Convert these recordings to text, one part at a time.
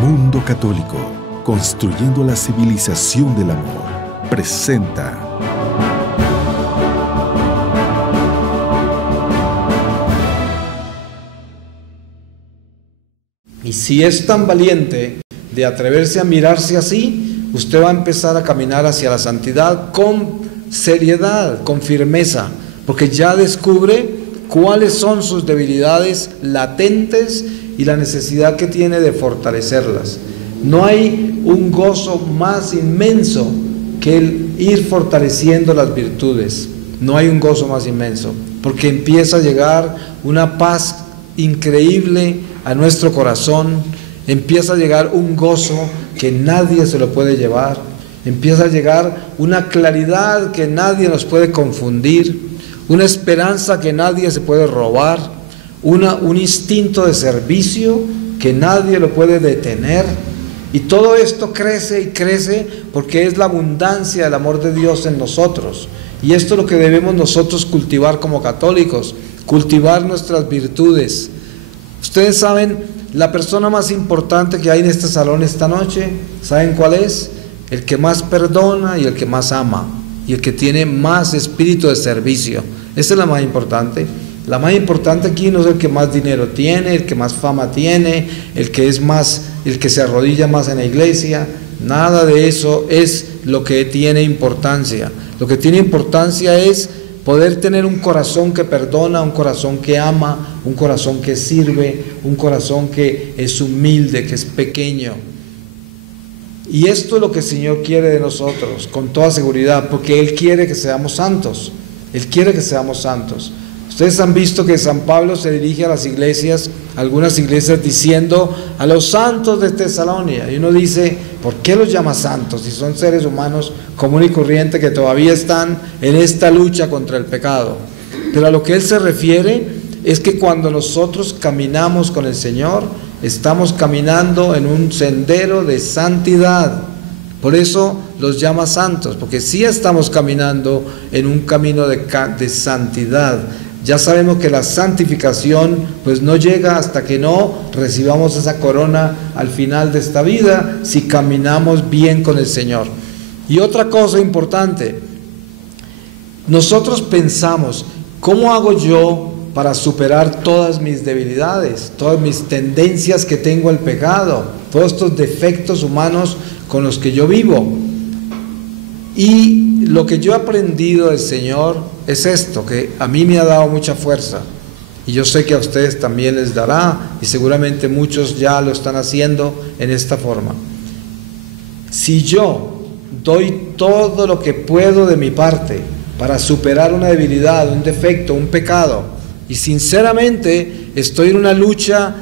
Mundo Católico, construyendo la civilización del amor, presenta Y si es tan valiente de atreverse a mirarse así, usted va a empezar a caminar hacia la santidad con seriedad, con firmeza, porque ya descubre cuáles son sus debilidades latentes y la necesidad que tiene de fortalecerlas. No hay un gozo más inmenso que el ir fortaleciendo las virtudes. No hay un gozo más inmenso, porque empieza a llegar una paz increíble a nuestro corazón, empieza a llegar un gozo que nadie se lo puede llevar, empieza a llegar una claridad que nadie nos puede confundir, una esperanza que nadie se puede robar, un instinto de servicio que nadie lo puede detener. Y todo esto crece y crece porque es la abundancia del amor de Dios en nosotros. Y esto es lo que debemos nosotros cultivar como católicos, cultivar nuestras virtudes. Ustedes saben, la persona más importante que hay en este salón esta noche, ¿saben cuál es? El que más perdona y el que más ama, y el que tiene más espíritu de servicio. Esa es la más importante. La más importante aquí no es el que más dinero tiene, el que más fama tiene, el que se arrodilla más en la iglesia. Nada de eso es lo que tiene importancia. Lo que tiene importancia es poder tener un corazón que perdona, un corazón que ama, un corazón que sirve, un corazón que es humilde, que es pequeño. Y esto es lo que el Señor quiere de nosotros, con toda seguridad, porque Él quiere que seamos santos. Él quiere que seamos santos. Ustedes han visto que San Pablo se dirige a las iglesias, algunas iglesias, diciendo a los santos de Tesalónica. Y uno dice, ¿por qué los llama santos? Si son seres humanos común y corriente que todavía están en esta lucha contra el pecado. Pero a lo que él se refiere es que cuando nosotros caminamos con el Señor, estamos caminando en un sendero de santidad. Por eso los llama santos, porque sí estamos caminando en un camino de santidad. Ya sabemos que la santificación pues no llega hasta que no recibamos esa corona al final de esta vida, si caminamos bien con el Señor. Y otra cosa importante, nosotros pensamos, ¿cómo hago yo para superar todas mis debilidades, todas mis tendencias que tengo al pecado, todos estos defectos humanos con los que yo vivo? Y lo que yo he aprendido del Señor es esto, que a mí me ha dado mucha fuerza, y yo sé que a ustedes también les dará, y seguramente muchos ya lo están haciendo en esta forma. Si yo doy todo lo que puedo de mi parte para superar una debilidad, un defecto, un pecado, y sinceramente estoy en una lucha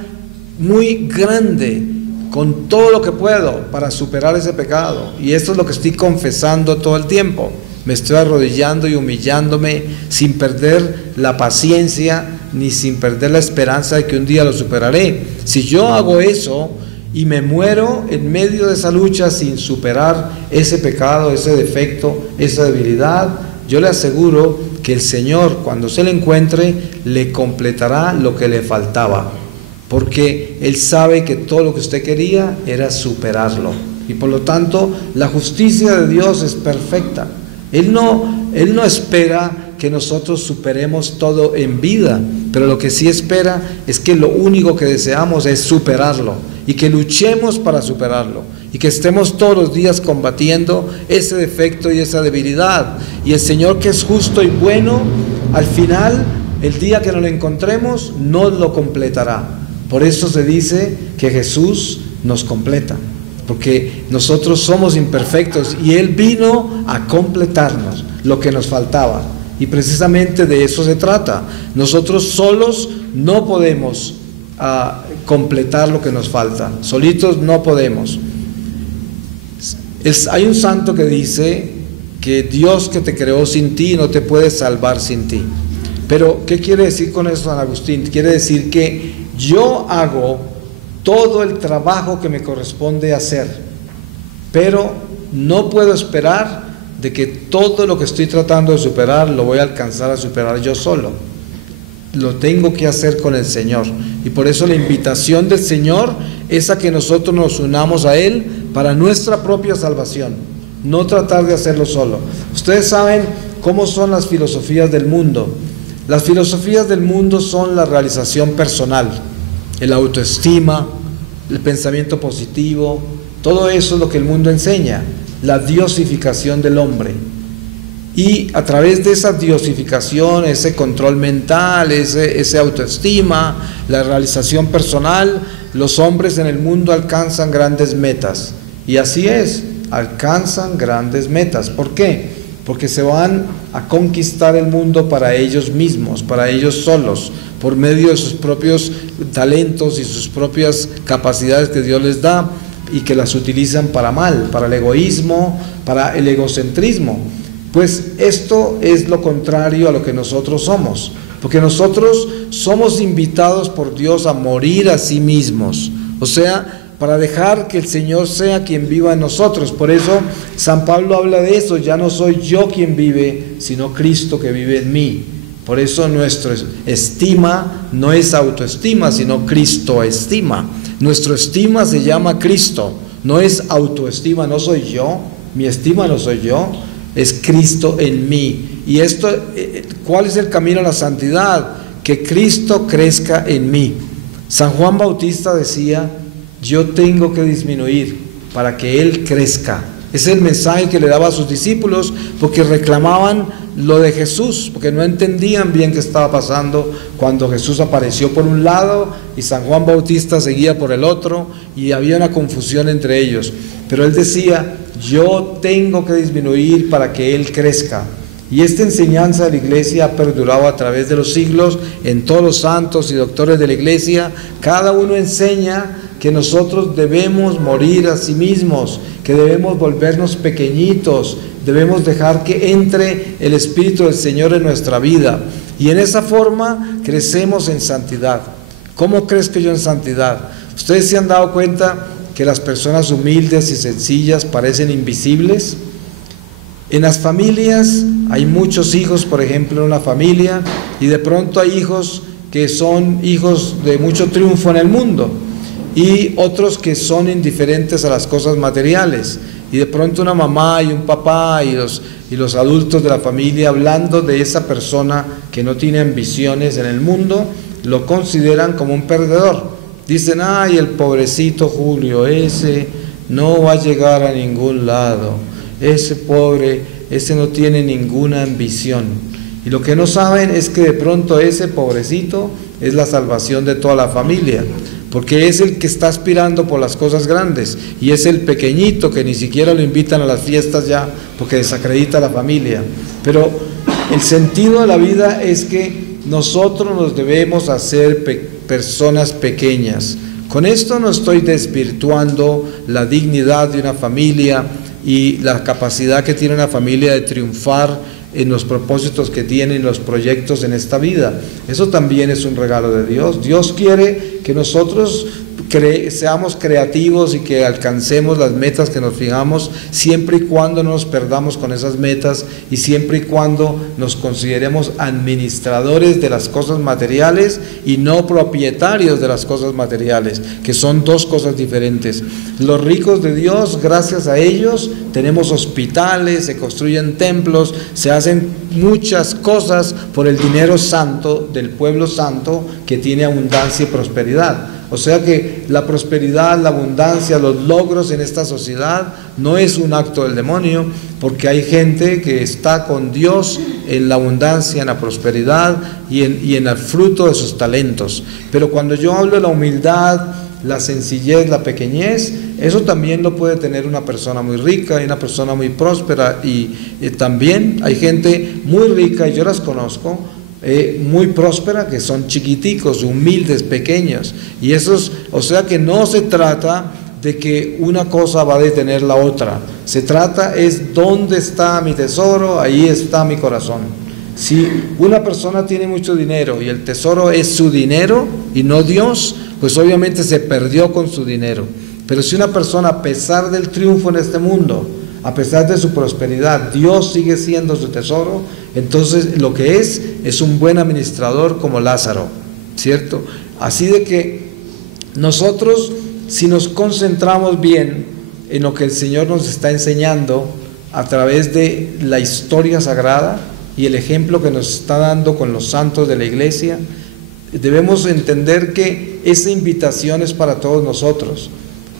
muy grande con todo lo que puedo para superar ese pecado, y esto es lo que estoy confesando todo el tiempo, me estoy arrodillando y humillándome sin perder la paciencia ni sin perder la esperanza de que un día lo superaré. Si yo hago eso y me muero en medio de esa lucha sin superar ese pecado, ese defecto, esa debilidad, yo le aseguro que el Señor, cuando se le encuentre, le completará lo que le faltaba, porque Él sabe que todo lo que usted quería era superarlo, y por lo tanto la justicia de Dios es perfecta. Él no espera que nosotros superemos todo en vida, pero lo que sí espera es que lo único que deseamos es superarlo, y que luchemos para superarlo, y que estemos todos los días combatiendo ese defecto y esa debilidad. Y el Señor, que es justo y bueno, al final, el día que nos lo encontremos, nos lo completará. Por eso se dice que Jesús nos completa, porque nosotros somos imperfectos y Él vino a completarnos lo que nos faltaba, y precisamente de eso se trata. Nosotros solos no podemos completar lo que nos falta, solitos no podemos. Hay un santo que dice que Dios, que te creó sin ti, no te puede salvar sin ti. Pero ¿qué quiere decir con eso San Agustín? Quiere decir que yo hago todo el trabajo que me corresponde hacer, pero no puedo esperar de que todo lo que estoy tratando de superar lo voy a alcanzar a superar yo solo. lo tengo que hacer con el Señor. Y por eso la invitación del Señor es a que nosotros nos unamos a Él para nuestra propia salvación, no tratar de hacerlo solo. Ustedes saben cómo son las filosofías del mundo. Las filosofías del mundo son la realización personal, el autoestima, el pensamiento positivo, todo eso es lo que el mundo enseña, la diosificación del hombre. Y a través de esa diosificación, ese control mental, ese autoestima, la realización personal, los hombres en el mundo alcanzan grandes metas. Y así es, alcanzan grandes metas. ¿Por qué? Porque se van a conquistar el mundo para ellos mismos, para ellos solos, por medio de sus propios talentos y sus propias capacidades que Dios les da y que las utilizan para mal, para el egoísmo, para el egocentrismo. Pues esto es lo contrario a lo que nosotros somos, porque nosotros somos invitados por Dios a morir a sí mismos, o sea, para dejar que el Señor sea quien viva en nosotros. Por eso San Pablo habla de eso, ya no soy yo quien vive, sino Cristo que vive en mí. Por eso nuestra estima no es autoestima, sino Cristo estima. Nuestra estima se llama Cristo, no es autoestima, no soy yo, mi estima no soy yo, es Cristo en mí. Y esto, ¿cuál es el camino a la santidad? Que Cristo crezca en mí. San Juan Bautista decía, yo tengo que disminuir para que Él crezca. Ese es el mensaje que le daba a sus discípulos, porque reclamaban lo de Jesús, porque no entendían bien qué estaba pasando cuando Jesús apareció por un lado y San Juan Bautista seguía por el otro, y había una confusión entre ellos. Pero él decía, yo tengo que disminuir para que Él crezca. Y esta enseñanza de la Iglesia ha perdurado a través de los siglos en todos los santos y doctores de la Iglesia. Cada uno enseña que nosotros debemos morir a sí mismos, que debemos volvernos pequeñitos, debemos dejar que entre el Espíritu del Señor en nuestra vida. Y en esa forma crecemos en santidad. ¿Cómo crezco yo en santidad? ¿Ustedes se han dado cuenta que las personas humildes y sencillas parecen invisibles? En las familias hay muchos hijos, por ejemplo, en una familia, y de pronto hay hijos que son hijos de mucho triunfo en el mundo, y otros que son indiferentes a las cosas materiales. Y de pronto una mamá y un papá y los adultos de la familia, hablando de esa persona que no tiene ambiciones en el mundo, lo consideran como un perdedor. Dicen, ay, el pobrecito Julio, ese no va a llegar a ningún lado, ese pobre, ese no tiene ninguna ambición. Y lo que no saben es que de pronto ese pobrecito es la salvación de toda la familia, porque es el que está aspirando por las cosas grandes, y es el pequeñito que ni siquiera lo invitan a las fiestas ya, porque desacredita a la familia. Pero el sentido de la vida es que nosotros nos debemos hacer personas pequeñas. Con esto no estoy desvirtuando la dignidad de una familia y la capacidad que tiene una familia de triunfar en los propósitos que tiene, en los proyectos en esta vida. Eso también es un regalo de Dios. Dios quiere que nosotros seamos creativos y que alcancemos las metas que nos fijamos, siempre y cuando no nos perdamos con esas metas y siempre y cuando nos consideremos administradores de las cosas materiales y no propietarios de las cosas materiales, que son dos cosas diferentes. Los ricos de Dios, gracias a ellos, tenemos hospitales, se construyen templos, se hacen muchas cosas por el dinero santo del pueblo santo que tiene abundancia y prosperidad. O sea que la prosperidad, la abundancia, los logros en esta sociedad no es un acto del demonio, porque hay gente que está con Dios en la abundancia, en la prosperidad y en el fruto de sus talentos. Pero cuando yo hablo de la humildad, la sencillez, la pequeñez, eso también lo puede tener una persona muy rica y una persona muy próspera, y también hay gente muy rica, y yo las conozco, muy próspera, que son chiquiticos, humildes, pequeños, y esos, o sea que no se trata de que una cosa va a detener la otra, se trata es dónde está mi tesoro, ahí está mi corazón. Si una persona tiene mucho dinero y el tesoro es su dinero y no Dios, pues obviamente se perdió con su dinero. Pero si una persona, a pesar del triunfo en este mundo, a pesar de su prosperidad, Dios sigue siendo su tesoro. Entonces lo que es un buen administrador como Lázaro, ¿cierto? Así de que nosotros, si nos concentramos bien en lo que el Señor nos está enseñando a través de la historia sagrada y el ejemplo que nos está dando con los santos de la iglesia, debemos entender que esa invitación es para todos nosotros.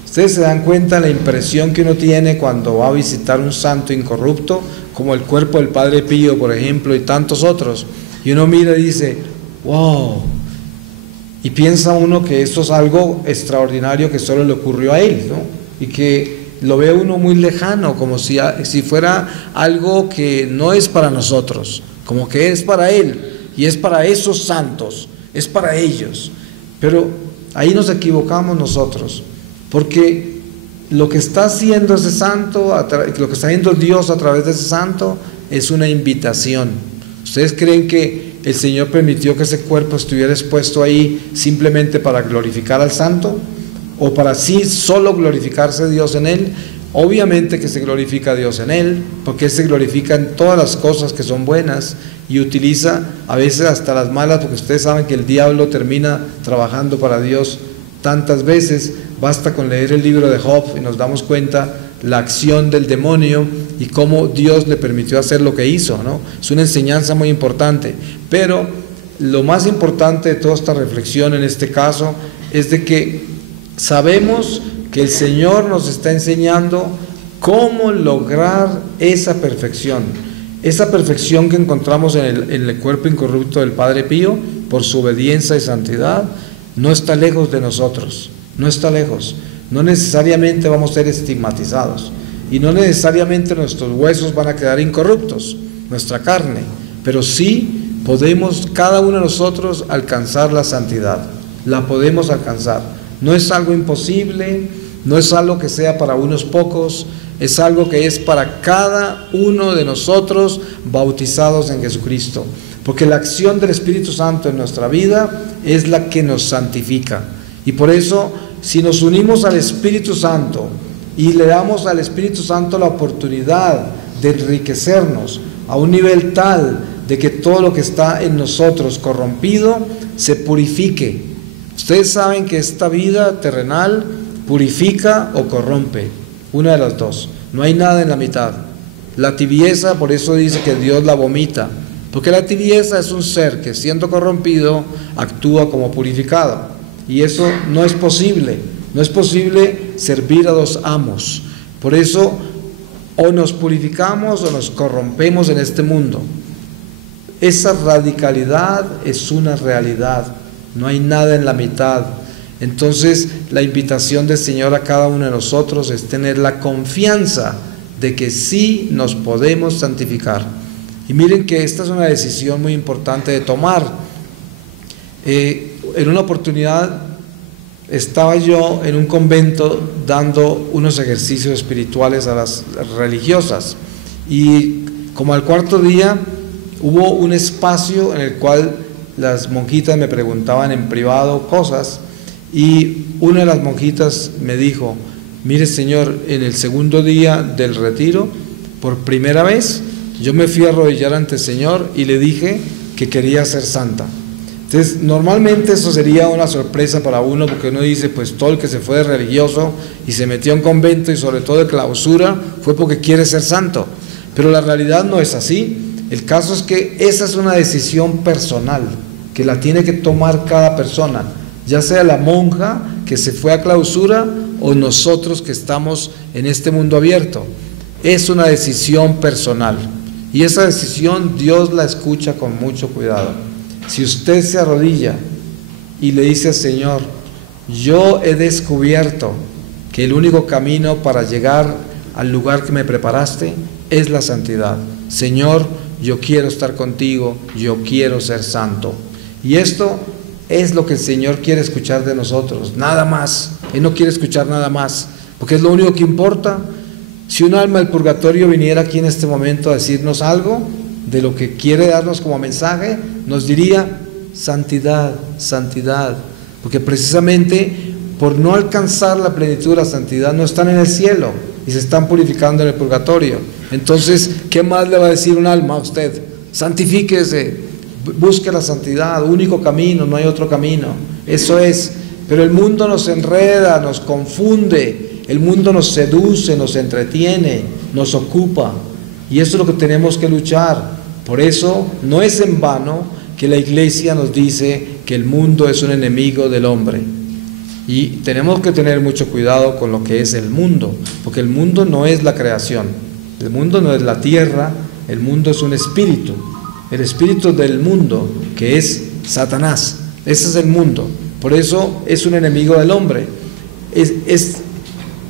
Ustedes se dan cuenta la impresión que uno tiene cuando va a visitar un santo incorrupto, como el cuerpo del Padre Pío, por ejemplo, y tantos otros, y uno mira y dice, wow, y piensa uno que esto es algo extraordinario que solo le ocurrió a él, ¿no? Y que lo ve uno muy lejano, como si fuera algo que no es para nosotros, como que es para él, y es para esos santos, es para ellos. Pero ahí nos equivocamos nosotros, porque lo que está haciendo ese santo, lo que está haciendo Dios a través de ese santo, es una invitación. ¿Ustedes creen que el Señor permitió que ese cuerpo estuviera expuesto ahí simplemente para glorificar al santo? ¿O para sí solo glorificarse Dios en él? Obviamente que se glorifica a Dios en él, porque él se glorifica en todas las cosas que son buenas y utiliza a veces hasta las malas, porque ustedes saben que el diablo termina trabajando para Dios tantas veces. Basta con leer el libro de Job y nos damos cuenta la acción del demonio y cómo Dios le permitió hacer lo que hizo, ¿no? Es una enseñanza muy importante, pero lo más importante de toda esta reflexión en este caso es de que sabemos que el Señor nos está enseñando cómo lograr esa perfección que encontramos en el cuerpo incorrupto del Padre Pío, por su obediencia y santidad. No está lejos de nosotros, no está lejos. No necesariamente vamos a ser estigmatizados y no necesariamente nuestros huesos van a quedar incorruptos, nuestra carne, pero sí podemos cada uno de nosotros alcanzar la santidad, la podemos alcanzar. No es algo imposible, no es algo que sea para unos pocos, es algo que es para cada uno de nosotros bautizados en Jesucristo. Porque la acción del Espíritu Santo en nuestra vida es la que nos santifica. Y por eso, si nos unimos al Espíritu Santo y le damos al Espíritu Santo la oportunidad de enriquecernos a un nivel tal de que todo lo que está en nosotros corrompido se purifique. Ustedes saben que esta vida terrenal purifica o corrompe, una de las dos. No hay nada en la mitad. La tibieza, por eso dice que Dios la vomita. Porque la tibieza es un ser que siendo corrompido actúa como purificado. Y eso no es posible. No es posible servir a dos amos. Por eso o nos purificamos o nos corrompemos en este mundo. Esa radicalidad es una realidad. No hay nada en la mitad. Entonces la invitación del Señor a cada uno de nosotros es tener la confianza de que sí nos podemos santificar. Y miren que esta es una decisión muy importante de tomar. En una oportunidad estaba yo en un convento dando unos ejercicios espirituales a las religiosas y como al cuarto día hubo un espacio en el cual las monjitas me preguntaban en privado cosas y una de las monjitas me dijo: mire señor, en el segundo día del retiro, por primera vez yo me fui a arrodillar ante el Señor y le dije que quería ser santa. Entonces, normalmente eso sería una sorpresa para uno, porque uno dice, pues todo el que se fue de religioso y se metió a un convento y sobre todo de clausura fue porque quiere ser santo. Pero la realidad no es así. El caso es que esa es una decisión personal que la tiene que tomar cada persona, ya sea la monja que se fue a clausura o nosotros que estamos en este mundo abierto. Es una decisión personal. Y esa decisión Dios la escucha con mucho cuidado. Si usted se arrodilla y le dice al Señor: yo he descubierto que el único camino para llegar al lugar que me preparaste es la santidad. Señor, yo quiero estar contigo, yo quiero ser santo. Y esto es lo que el Señor quiere escuchar de nosotros, nada más. Él no quiere escuchar nada más, porque es lo único que importa. Si un alma del purgatorio viniera aquí en este momento a decirnos algo de lo que quiere darnos como mensaje, nos diría: santidad, santidad, porque precisamente por no alcanzar la plenitud de la santidad, no están en el cielo y se están purificando en el purgatorio. Entonces, ¿qué más le va a decir un alma a usted? Santifíquese, busque la santidad, único camino, no hay otro camino. Eso es. Pero el mundo nos enreda, nos confunde, el mundo nos seduce, nos entretiene, nos ocupa. Y eso es lo que tenemos que luchar. Por eso no es en vano que la Iglesia nos dice que el mundo es un enemigo del hombre. Y tenemos que tener mucho cuidado con lo que es el mundo, porque el mundo no es la creación, el mundo no es la tierra, el mundo es un espíritu. El espíritu del mundo, que es Satanás, ese es el mundo. Por eso es un enemigo del hombre.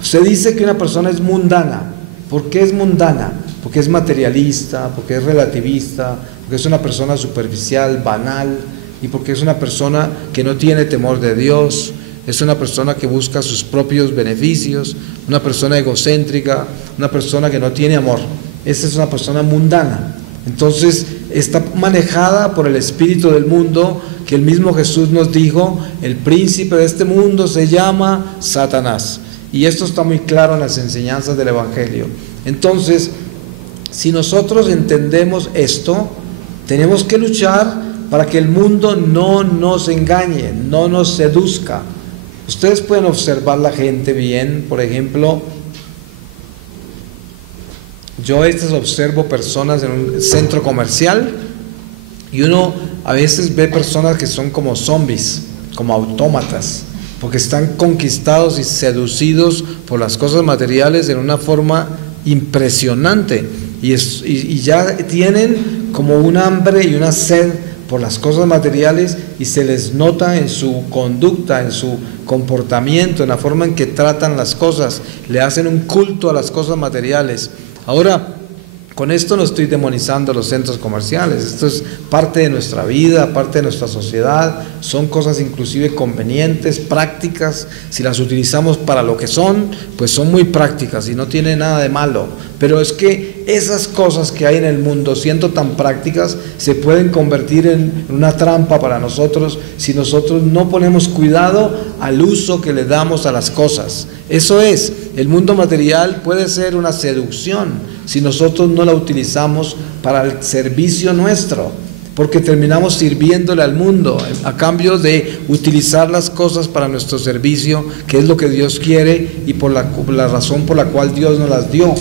Se dice que una persona es mundana. ¿Por qué es mundana? Porque es materialista, porque es relativista, porque es una persona superficial, banal, y porque es una persona que no tiene temor de Dios, es una persona que busca sus propios beneficios, una persona egocéntrica, una persona que no tiene amor. Esa es una persona mundana. Entonces está manejada por el espíritu del mundo, que el mismo Jesús nos dijo, el príncipe de este mundo se llama Satanás. Y esto está muy claro en las enseñanzas del Evangelio. Entonces, si nosotros entendemos esto, tenemos que luchar para que el mundo no nos engañe, no nos seduzca. Ustedes pueden observar la gente bien, por ejemplo, yo a veces observo personas en un centro comercial y uno a veces ve personas que son como zombies, como autómatas, porque están conquistados y seducidos por las cosas materiales en una forma impresionante y ya tienen como un hambre y una sed por las cosas materiales y se les nota en su conducta, en su comportamiento, en la forma en que tratan las cosas, le hacen un culto a las cosas materiales. Ahora, con esto no estoy demonizando los centros comerciales, esto es parte de nuestra vida, parte de nuestra sociedad, son cosas inclusive convenientes, prácticas, si las utilizamos para lo que son, pues son muy prácticas y no tiene nada de malo, pero es que esas cosas que hay en el mundo, siendo tan prácticas, se pueden convertir en una trampa para nosotros si nosotros no ponemos cuidado al uso que le damos a las cosas. Eso es, el mundo material puede ser una seducción si nosotros no la utilizamos para el servicio nuestro, porque terminamos sirviéndole al mundo a cambio de utilizar las cosas para nuestro servicio, que es lo que Dios quiere y por la razón por la cual Dios nos las dio.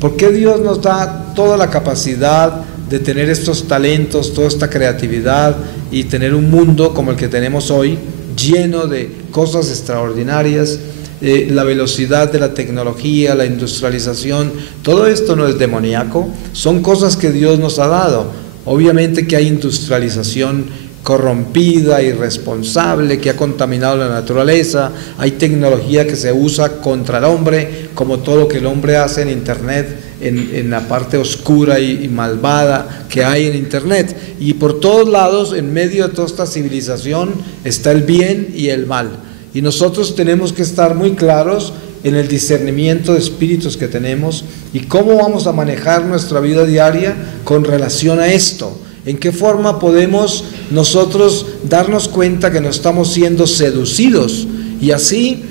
¿Por qué Dios nos da toda la capacidad de tener estos talentos, toda esta creatividad y tener un mundo como el que tenemos hoy, lleno de cosas extraordinarias? La velocidad de la tecnología, la industrialización, todo esto no es demoníaco, son cosas que Dios nos ha dado. Obviamente que hay industrialización corrompida, irresponsable, que ha contaminado la naturaleza, hay tecnología que se usa contra el hombre, como todo lo que el hombre hace en internet, en la parte oscura y malvada que hay en internet, y por todos lados, en medio de toda esta civilización, está el bien y el mal. Y nosotros tenemos que estar muy claros en el discernimiento de espíritus que tenemos y cómo vamos a manejar nuestra vida diaria con relación a esto. ¿En qué forma podemos nosotros darnos cuenta que no estamos siendo seducidos? Y así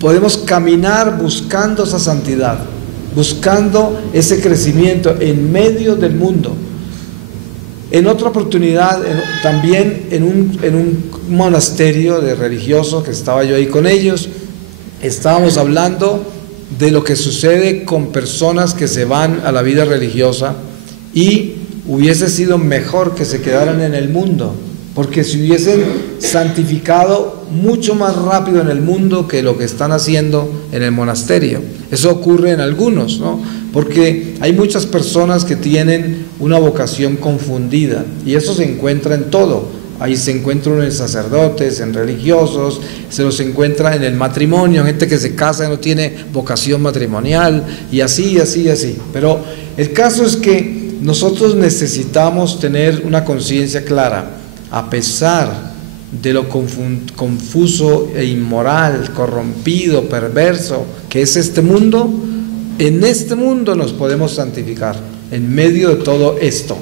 podemos caminar buscando esa santidad, buscando ese crecimiento en medio del mundo. En otra oportunidad, también en un monasterio de religiosos que estaba yo ahí con ellos, estábamos hablando de lo que sucede con personas que se van a la vida religiosa y hubiese sido mejor que se quedaran en el mundo, porque se hubiesen santificado mucho más rápido en el mundo que lo que están haciendo en el monasterio. Eso ocurre en algunos, ¿no? Porque hay muchas personas que tienen una vocación confundida y eso se encuentra en todo. Ahí se encuentra uno en sacerdotes, en religiosos, se los encuentra en el matrimonio, gente que se casa y no tiene vocación matrimonial y así. Pero el caso es que nosotros necesitamos tener una conciencia clara, a pesar de lo confuso e inmoral, corrompido, perverso que es este mundo. En este mundo nos podemos santificar, en medio de todo esto.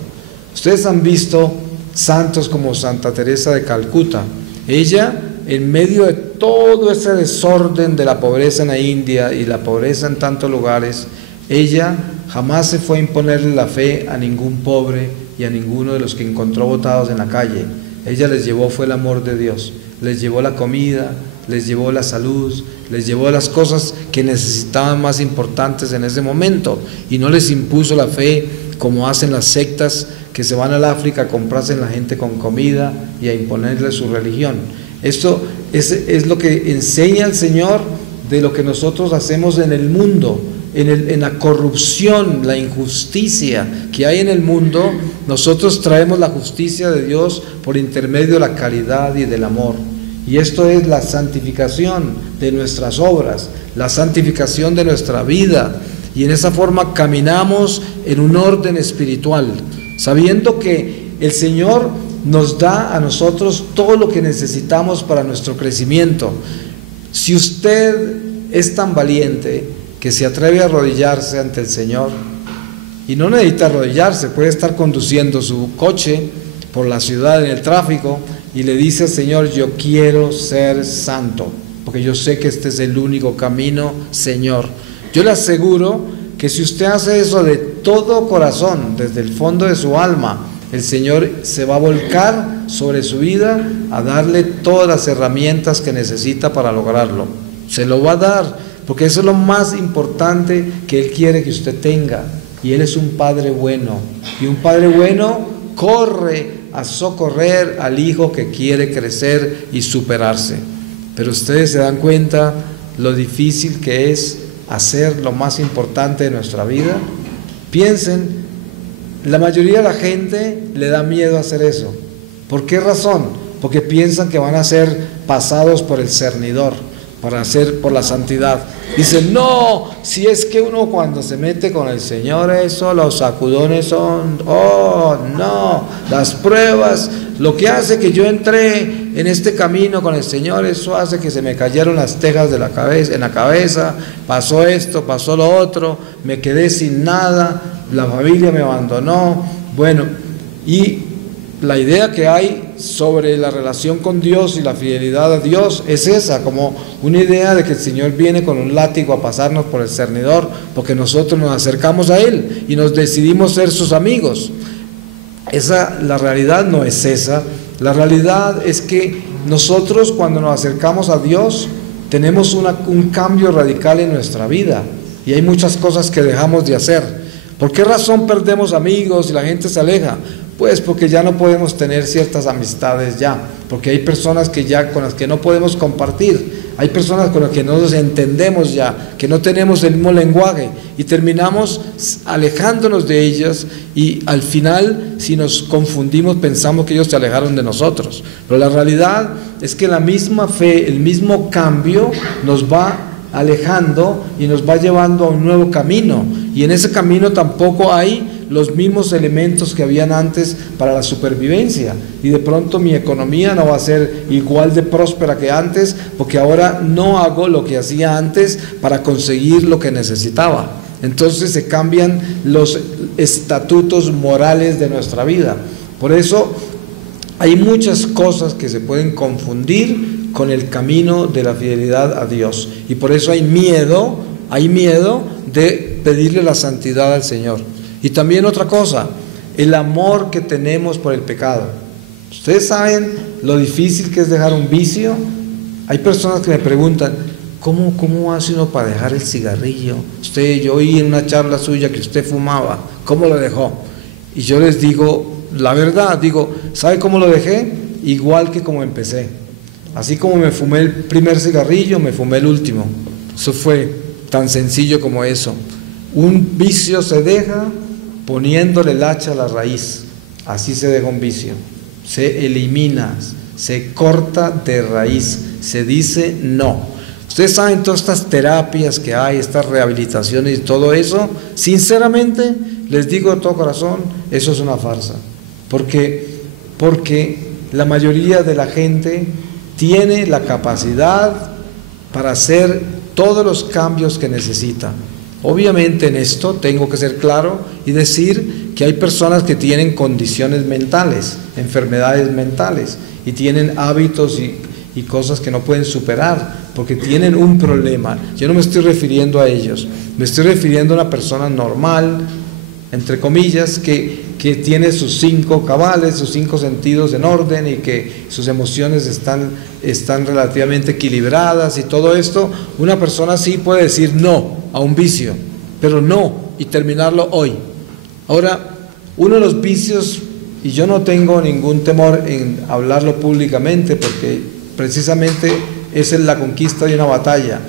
Ustedes han visto santos como Santa Teresa de Calcuta. Ella en medio de todo ese desorden de la pobreza en la India y la pobreza en tantos lugares, ella jamás se fue a imponerle la fe a ningún pobre y a ninguno de los que encontró botados en la calle. Ella les llevó fue el amor de Dios, les llevó la comida, les llevó la salud, les llevó las cosas que necesitaban más importantes en ese momento, y no les impuso la fe como hacen las sectas que se van al África a comprarse a la gente con comida y a imponerle su religión. Esto es lo que enseña el Señor de lo que nosotros hacemos en el mundo, en la corrupción, la injusticia que hay en el mundo. Nosotros traemos la justicia de Dios por intermedio de la caridad y del amor. Y esto es la santificación de nuestras obras, la santificación de nuestra vida. Y en esa forma caminamos en un orden espiritual, sabiendo que el Señor nos da a nosotros todo lo que necesitamos para nuestro crecimiento. Si usted es tan valiente que se atreve a arrodillarse ante el Señor, y no necesita arrodillarse, puede estar conduciendo su coche por la ciudad en el tráfico y le dice al Señor: yo quiero ser santo, porque yo sé que este es el único camino, Señor. Yo le aseguro que si usted hace eso de todo corazón, desde el fondo de su alma, el Señor se va a volcar sobre su vida a darle todas las herramientas que necesita para lograrlo. Se lo va a dar, porque eso es lo más importante que Él quiere que usted tenga. Y Él es un Padre bueno, y un Padre bueno corre a socorrer al hijo que quiere crecer y superarse. Pero ustedes se dan cuenta lo difícil que es hacer lo más importante de nuestra vida. Piensen, la mayoría de la gente le da miedo hacer eso. ¿Por qué razón? Porque piensan que van a ser pasados por el cernidor, para hacer por la santidad. Dicen: no, si es que uno cuando se mete con el Señor, eso, los sacudones son, oh no, las pruebas, lo que hace que yo entré en este camino con el Señor, eso hace que se me cayeron las tejas de la cabeza, en la cabeza, pasó esto, pasó lo otro, me quedé sin nada, la familia me abandonó. Bueno, y la idea que hay sobre la relación con Dios y la fidelidad a Dios es esa, como una idea de que el Señor viene con un látigo a pasarnos por el cernidor, porque nosotros nos acercamos a Él y nos decidimos ser sus amigos. La realidad no es esa. La realidad es que nosotros, cuando nos acercamos a Dios, tenemos un cambio radical en nuestra vida, y hay muchas cosas que dejamos de hacer. ¿Por qué razón perdemos amigos y la gente se aleja? Pues porque ya no podemos tener ciertas amistades ya, porque hay personas que ya con las que no podemos compartir, hay personas con las que no nos entendemos ya, que no tenemos el mismo lenguaje, y terminamos alejándonos de ellas, y al final, si nos confundimos, pensamos que ellos se alejaron de nosotros. Pero la realidad es que la misma fe, el mismo cambio nos va alejando y nos va llevando a un nuevo camino, y en ese camino tampoco hay los mismos elementos que habían antes para la supervivencia, y de pronto mi economía no va a ser igual de próspera que antes, porque ahora no hago lo que hacía antes para conseguir lo que necesitaba. Entonces se cambian los estatutos morales de nuestra vida. Por eso hay muchas cosas que se pueden confundir con el camino de la fidelidad a Dios, y por eso hay miedo de pedirle la santidad al Señor. Y también otra cosa, el amor que tenemos por el pecado. Ustedes saben lo difícil que es dejar un vicio. Hay personas que me preguntan: ¿cómo hace uno para dejar el cigarrillo? Yo oí en una charla suya que usted fumaba, ¿cómo lo dejó? Y yo les digo la verdad, ¿sabe cómo lo dejé? Igual que como empecé. Así como me fumé el primer cigarrillo, me fumé el último. Eso fue tan sencillo como eso. Un vicio se deja poniéndole el hacha a la raíz. Así se deja un vicio. Se elimina, se corta de raíz, se dice no. Ustedes saben todas estas terapias que hay, estas rehabilitaciones y todo eso. Sinceramente, les digo de todo corazón, eso es una farsa. Porque la mayoría de la gente tiene la capacidad para hacer todos los cambios que necesita. Obviamente en esto tengo que ser claro y decir que hay personas que tienen condiciones mentales, enfermedades mentales, y tienen hábitos y cosas que no pueden superar porque tienen un problema. Yo no me estoy refiriendo a ellos, me estoy refiriendo a una persona normal, entre comillas, que tiene sus 5 cabales, sus 5 sentidos en orden y que sus emociones están relativamente equilibradas y todo esto. Una persona así puede decir no a un vicio, pero no, y terminarlo hoy. Ahora, uno de los vicios, y yo no tengo ningún temor en hablarlo públicamente porque precisamente esa es la conquista de una batalla.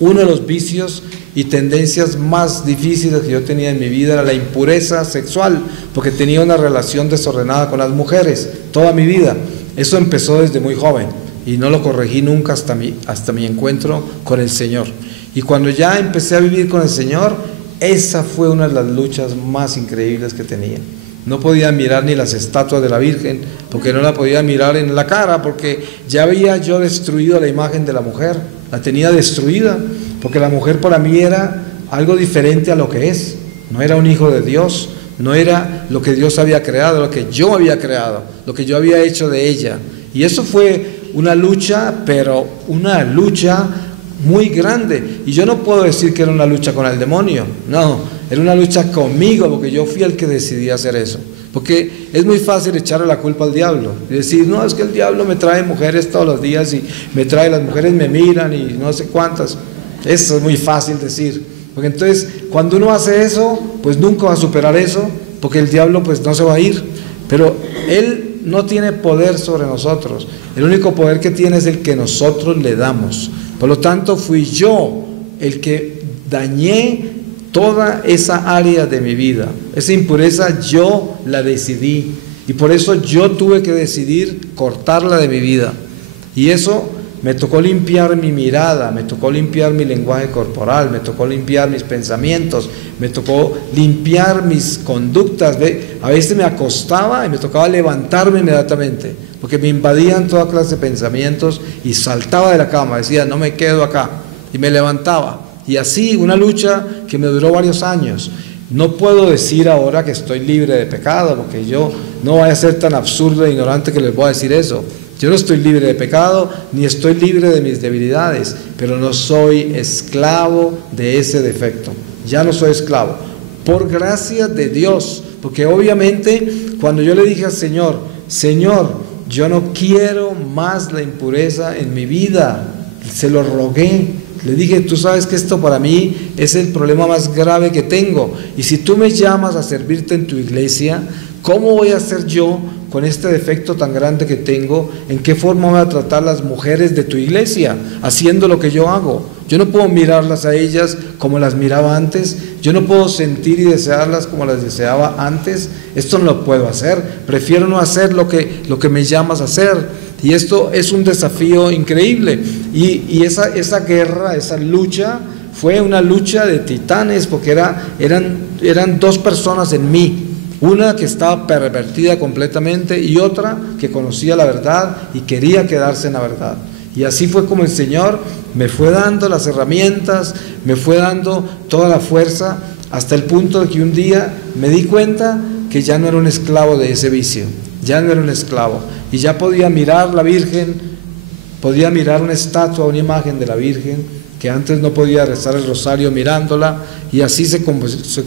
Uno de los vicios y tendencias más difíciles que yo tenía en mi vida era la impureza sexual, porque tenía una relación desordenada con las mujeres toda mi vida. Eso empezó desde muy joven y no lo corregí nunca hasta mi encuentro con el Señor. Y cuando ya empecé a vivir con el Señor, esa fue una de las luchas más increíbles que tenía. No podía mirar ni las estatuas de la Virgen, porque no la podía mirar en la cara, porque ya había yo destruido la imagen de la mujer, la tenía destruida, porque la mujer para mí era algo diferente a lo que es. No era un hijo de Dios, no era lo que Dios había creado, lo que yo había creado, lo que yo había hecho de ella. Y eso fue una lucha, pero una lucha muy grande. Y yo no puedo decir que era una lucha con el demonio, no, era una lucha conmigo, porque yo fui el que decidí hacer eso. Porque es muy fácil echarle la culpa al diablo y decir, no, es que el diablo me trae mujeres todos los días y las mujeres me miran y no sé cuántas. Eso es muy fácil decir, porque entonces cuando uno hace eso, pues nunca va a superar eso, porque el diablo pues no se va a ir, pero él no tiene poder sobre nosotros. El único poder que tiene es el que nosotros le damos. Por lo tanto, fui yo el que dañé toda esa área de mi vida. Esa impureza yo la decidí, y por eso yo tuve que decidir cortarla de mi vida. Y eso me tocó limpiar mi mirada, me tocó limpiar mi lenguaje corporal, me tocó limpiar mis pensamientos, me tocó limpiar mis conductas. A veces me acostaba y me tocaba levantarme inmediatamente, porque me invadían toda clase de pensamientos y saltaba de la cama, decía, no me quedo acá, y me levantaba. Y así, una lucha que me duró varios años. No puedo decir ahora que estoy libre de pecado, porque yo no voy a ser tan absurdo e ignorante que les voy a decir eso. Yo no estoy libre de pecado, ni estoy libre de mis debilidades, pero no soy esclavo de ese defecto. Ya no soy esclavo, por gracia de Dios, porque obviamente cuando yo le dije al Señor, Señor, yo no quiero más la impureza en mi vida, se lo rogué, le dije, tú sabes que esto para mí es el problema más grave que tengo, y si tú me llamas a servirte en tu iglesia, ¿cómo voy a hacer yo con este defecto tan grande que tengo? ¿En qué forma voy a tratar las mujeres de tu iglesia haciendo lo que yo hago? Yo no puedo mirarlas a ellas como las miraba antes, yo no puedo sentir y desearlas como las deseaba antes. Esto no lo puedo hacer, prefiero no hacer lo que me llamas a hacer. Y esto es un desafío increíble, y esa guerra, esa lucha fue una lucha de titanes, porque eran 2 personas en mí. Una que estaba pervertida completamente y otra que conocía la verdad y quería quedarse en la verdad. Y así fue como el Señor me fue dando las herramientas, me fue dando toda la fuerza, hasta el punto de que un día me di cuenta que ya no era un esclavo de ese vicio, ya no era un esclavo. Y ya podía mirar la Virgen, podía mirar una estatua, una imagen de la Virgen, que antes no podía rezar el rosario mirándola, y así se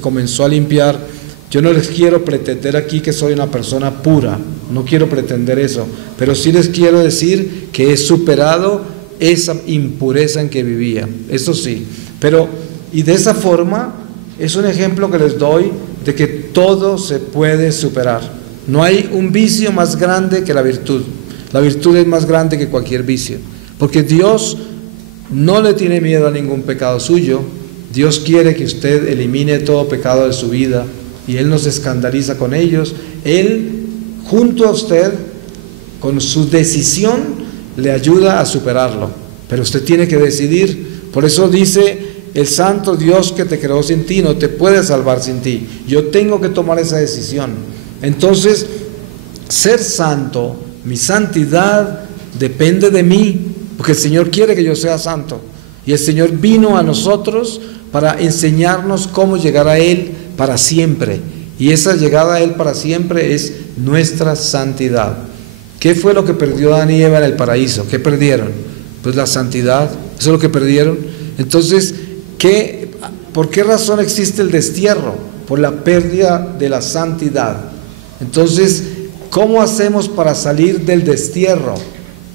comenzó a limpiar. Yo no les quiero pretender aquí que soy una persona pura, no quiero pretender eso, pero sí les quiero decir que he superado esa impureza en que vivía, eso sí. Y de esa forma es un ejemplo que les doy de que todo se puede superar. No hay un vicio más grande que la virtud. La virtud es más grande que cualquier vicio, porque Dios no le tiene miedo a ningún pecado suyo. Dios quiere que usted elimine todo pecado de su vida, y Él no se escandaliza con ellos. Él, junto a usted, con su decisión, le ayuda a superarlo, pero usted tiene que decidir. Por eso dice el santo Dios que te creó sin ti, no te puede salvar sin ti. Yo tengo que tomar esa decisión. Entonces, ser santo, mi santidad depende de mí, porque el Señor quiere que yo sea santo, y el Señor vino a nosotros para enseñarnos cómo llegar a Él para siempre, y esa llegada a Él para siempre es nuestra santidad. ¿Qué fue lo que perdió Adán y Eva en el paraíso? ¿Qué perdieron? Pues la santidad, eso es lo que perdieron. Entonces, ¿por qué razón existe el destierro? Por la pérdida de la santidad. Entonces, ¿cómo hacemos para salir del destierro?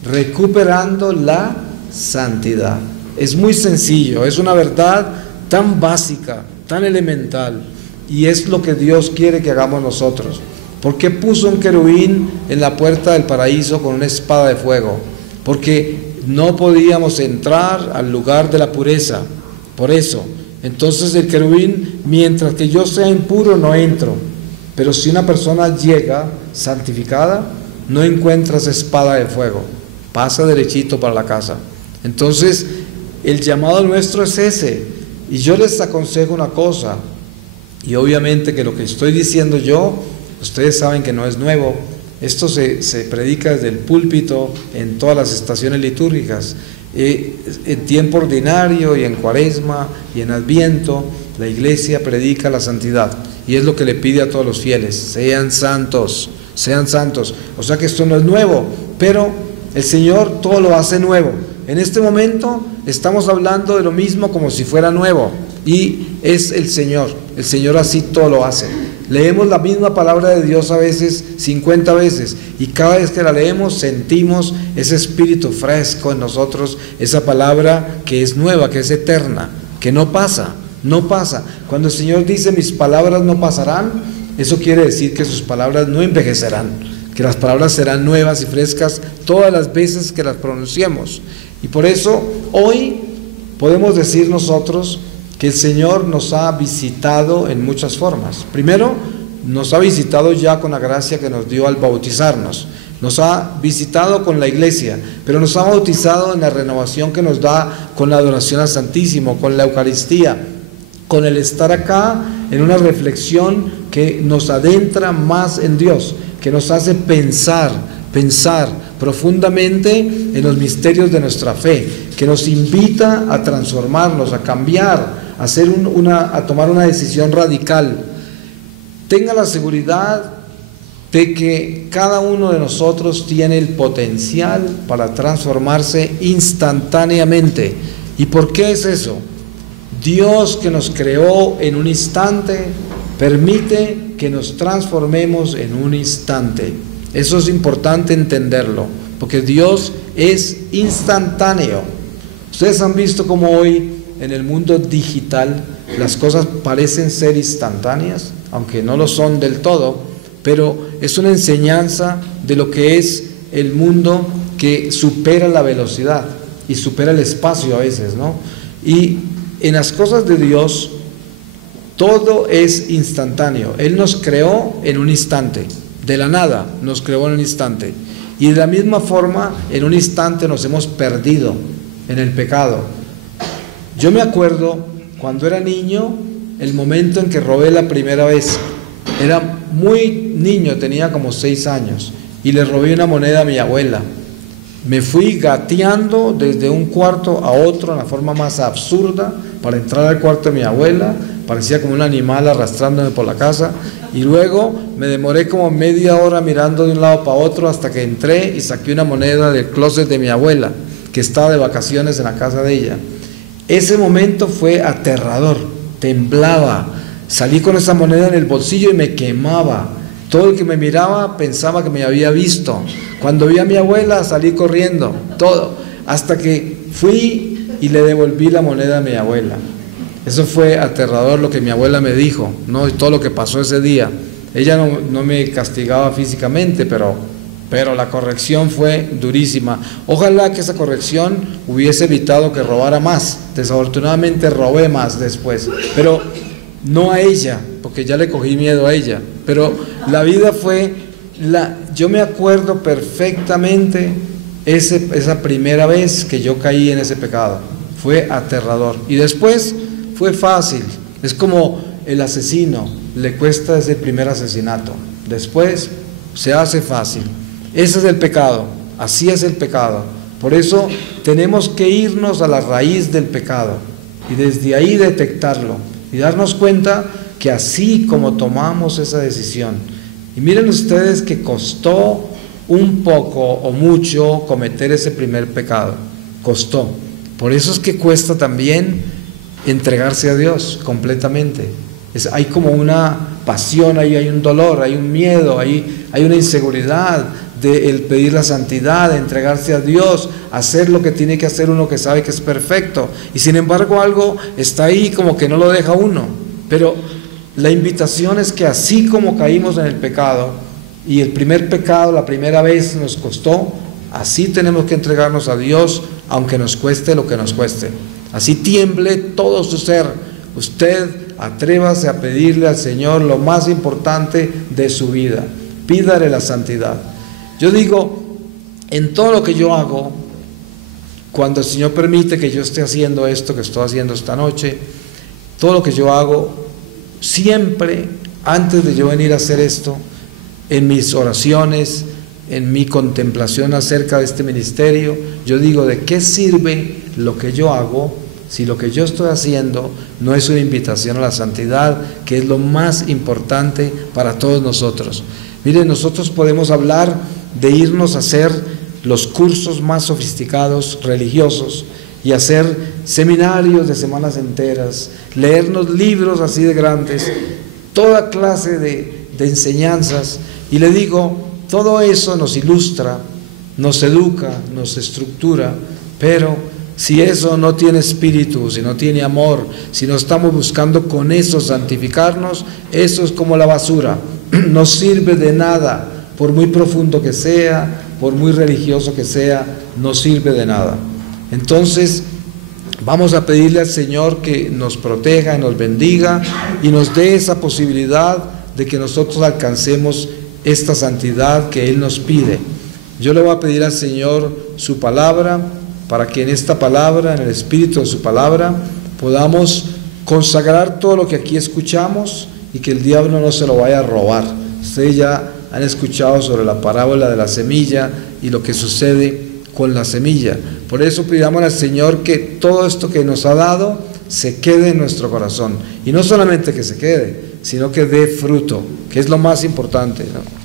Recuperando la santidad. Es muy sencillo, es una verdad tan básica, tan elemental, y es lo que Dios quiere que hagamos nosotros. ¿Por qué puso un querubín en la puerta del paraíso con una espada de fuego? Porque no podíamos entrar al lugar de la pureza. Por eso, entonces el querubín, mientras que yo sea impuro, no entro. Pero si una persona llega santificada, no encuentra esa espada de fuego, pasa derechito para la casa. Entonces, el llamado nuestro es ese. Y yo les aconsejo una cosa, y obviamente que lo que estoy diciendo yo, ustedes saben que no es nuevo. Esto se predica desde el púlpito en todas las estaciones litúrgicas, en tiempo ordinario y en Cuaresma y en Adviento. La iglesia predica la santidad y es lo que le pide a todos los fieles: sean santos, sean santos. O sea que esto no es nuevo, pero el Señor todo lo hace nuevo. En este momento estamos hablando de lo mismo como si fuera nuevo, y es el Señor así todo lo hace. Leemos la misma palabra de Dios a veces 50 veces, y cada vez que la leemos sentimos ese espíritu fresco en nosotros, esa palabra que es nueva, que es eterna, que no pasa. Cuando el Señor dice mis palabras no pasarán, eso quiere decir que sus palabras no envejecerán, que las palabras serán nuevas y frescas todas las veces que las pronunciemos. Y por eso hoy podemos decir nosotros que el Señor nos ha visitado en muchas formas. Primero, nos ha visitado ya con la gracia que nos dio al bautizarnos. Nos ha visitado con la iglesia, pero nos ha bautizado en la renovación que nos da con la adoración al Santísimo, con la Eucaristía, con el estar acá en una reflexión que nos adentra más en Dios, que nos hace pensar profundamente en los misterios de nuestra fe, que nos invita a transformarnos, a cambiar, a tomar una decisión radical. Tenga la seguridad de que cada uno de nosotros tiene el potencial para transformarse instantáneamente. ¿Y por qué es eso? Dios, que nos creó en un instante, permite que nos transformemos en un instante. Eso es importante entenderlo, porque Dios es instantáneo. Ustedes han visto cómo hoy en el mundo digital las cosas parecen ser instantáneas, aunque no lo son del todo, pero es una enseñanza de lo que es el mundo que supera la velocidad y supera el espacio a veces, ¿no? Y en las cosas de Dios todo es instantáneo. Él nos creó en un instante, de la nada nos creó en un instante, y de la misma forma en un instante nos hemos perdido en el pecado. Yo me acuerdo cuando era niño, el momento en que robé la primera vez. Era muy niño, tenía como 6 años, y le robé una moneda a mi abuela. Me fui gateando desde un cuarto a otro en la forma más absurda para entrar al cuarto de mi abuela. Parecía como un animal arrastrándome por la casa, y luego me demoré como media hora mirando de un lado para otro hasta que entré y saqué una moneda del closet de mi abuela, que estaba de vacaciones en la casa de ella. Ese momento fue aterrador, temblaba, salí con esa moneda en el bolsillo y me quemaba. Todo el que me miraba pensaba que me había visto. Cuando vi a mi abuela salí corriendo, todo, hasta que fui y le devolví la moneda a mi abuela. Eso fue aterrador lo que mi abuela me dijo, ¿no? Y todo lo que pasó ese día. Ella no me castigaba físicamente, pero la corrección fue durísima. Ojalá que esa corrección hubiese evitado que robara más. Desafortunadamente robé más después, pero no a ella, porque ya le cogí miedo a ella. Pero la vida fue, yo me acuerdo perfectamente esa primera vez que yo caí en ese pecado. Fue aterrador. Y después fue fácil. Es como el asesino, le cuesta ese primer asesinato. Después se hace fácil. Ese es el pecado, así es el pecado. Por eso tenemos que irnos a la raíz del pecado y desde ahí detectarlo y darnos cuenta que así como tomamos esa decisión, y miren ustedes que costó un poco o mucho cometer ese primer pecado. Costó. Por eso es que cuesta también entregarse a Dios completamente. Hay como una pasión, hay un dolor, hay un miedo, hay una inseguridad de el pedir la santidad, de entregarse a Dios, hacer lo que tiene que hacer uno que sabe que es perfecto. Y sin embargo algo está ahí como que no lo deja uno. Pero la invitación es que así como caímos en el pecado, y el primer pecado la primera vez nos costó, así tenemos que entregarnos a Dios, aunque nos cueste lo que nos cueste. Así tiemble todo su ser. Usted atrévase a pedirle al Señor lo más importante de su vida. Pídale la santidad. Yo digo, en todo lo que yo hago, cuando el Señor permite que yo esté haciendo esto que estoy haciendo esta noche, todo lo que yo hago, siempre, antes de yo venir a hacer esto, en mis oraciones, en mi contemplación acerca de este ministerio, yo digo, ¿de qué sirve lo que yo hago si lo que yo estoy haciendo no es una invitación a la santidad, que es lo más importante para todos nosotros? Miren, nosotros podemos hablar de irnos a hacer los cursos más sofisticados, religiosos, y hacer seminarios de semanas enteras, leernos libros así de grandes, toda clase de enseñanzas, y le digo, todo eso nos ilustra, nos educa, nos estructura, pero si eso no tiene espíritu, si no tiene amor, si no estamos buscando con eso santificarnos, eso es como la basura, no sirve de nada, por muy profundo que sea, por muy religioso que sea, no sirve de nada. Entonces, vamos a pedirle al Señor que nos proteja y nos bendiga y nos dé esa posibilidad de que nosotros alcancemos esta santidad que Él nos pide. Yo le voy a pedir al Señor su palabra, para que en esta palabra, en el espíritu de su palabra, podamos consagrar todo lo que aquí escuchamos y que el diablo no se lo vaya a robar. Ustedes ya han escuchado sobre la parábola de la semilla y lo que sucede con la semilla. Por eso pidamos al Señor que todo esto que nos ha dado se quede en nuestro corazón. Y no solamente que se quede, sino que dé fruto, que es lo más importante, ¿no?